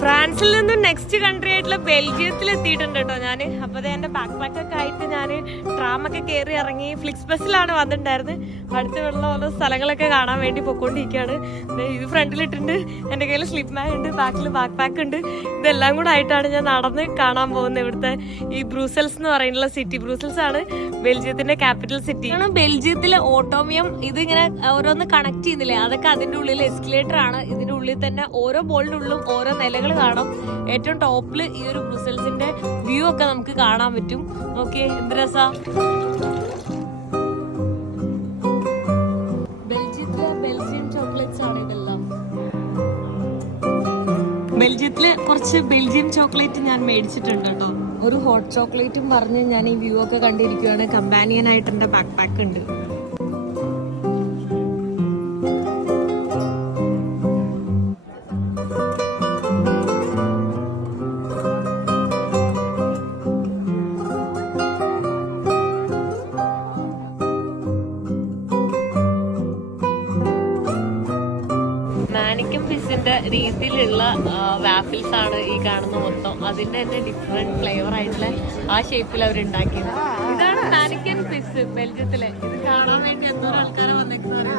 ഫ്രാൻസിൽ നിന്നും next country ആയിട്ടുള്ള ബെൽജിയത്തിൽ എത്തിയിട്ടുണ്ട് കേട്ടോ ഞാൻ. അപ്പോൾ എന്റെ ബാക്ക് പാക്കൊക്കെ ആയിട്ട് ഞാൻ ട്രാമൊക്കെ കയറി ഇറങ്ങി. ഫ്ലിക്സ് ബസ്സിലാണ് വന്നിട്ടുണ്ടായിരുന്നത്. അടുത്തുള്ള ഓരോ സ്ഥലങ്ങളൊക്കെ കാണാൻ വേണ്ടി പൊക്കോണ്ടിരിക്കുകയാണ്. ഇത് ഫ്രണ്ടിലിട്ടുണ്ട്, എൻ്റെ കയ്യിൽ സ്ലിപ്പ് ബാഗ് ഉണ്ട്, ബാക്കിൽ ബാക്ക് പാക്ക് ഉണ്ട്. ഇതെല്ലാം കൂടെ ആയിട്ടാണ് ഞാൻ നടന്ന് കാണാൻ പോകുന്നത്. ഇവിടുത്തെ ഈ ബ്രൂസൽസ് എന്ന് പറയുന്ന സിറ്റി. ബ്രൂസൽസ് ആണ് ബെൽജിയത്തിന്റെ ക്യാപിറ്റൽ സിറ്റി. ബെൽജിയത്തിലെ ഓട്ടോമിയം ഇതിങ്ങനെ ഓരോന്ന് കണക്ട് ചെയ്യുന്നില്ലേ, അതൊക്കെ അതിന്റെ ഉള്ളിൽ എസ്കലേറ്റർ ആണ്. ഇതിന്റെ ഉള്ളിൽ തന്നെ ഓരോ ബോളിനുള്ളിലും ഓരോ നിലകൾ കാണാം. ഏറ്റവും ടോപ്പിൽ ഈ ഒരു ബ്രൂസൽസിന്റെ വ്യൂ ഒക്കെ നമുക്ക് കാണാൻ പറ്റും. ഓക്കെ, എന്ത് രസാ. ബെൽജിയൻ ചോക്ലേറ്റ്സ് ആണ് ഇതെല്ലാം. ബെൽജിയത്തില് കുറച്ച് ബെൽജിയം ചോക്ലേറ്റ് ഞാൻ മേടിച്ചിട്ടുണ്ട് കേട്ടോ. ഒരു ഹോട്ട് ചോക്ലേറ്റും പറഞ്ഞ് ഞാൻ ഈ വ്യൂ ഒക്കെ കണ്ടിരിക്കുകയാണ്. കമ്പാനിയൻ ആയിട്ട് എന്റെ ബാക്ക് പാക്ക് ഉണ്ട്. മാനിക്കും ഫിഷിന്റെ രീതിയിലുള്ള വാഫിൽസ് ആണ് ഈ കാണുന്ന മൊത്തം. അതിന്റെ തന്നെ ഡിഫറെന്റ് ഫ്ലേവർ ആയിട്ടുള്ള ആ ഷേപ്പിൽ അവർ ഉണ്ടാക്കിയത്. ഇതാണ് മാനിക്കൻ ഫിഷ് ബെൽജിയത്തിലെ. ഇത് കാണാൻ വേണ്ടി എന്തോരം ആൾക്കാരെ വന്നേക്കുന്നത്.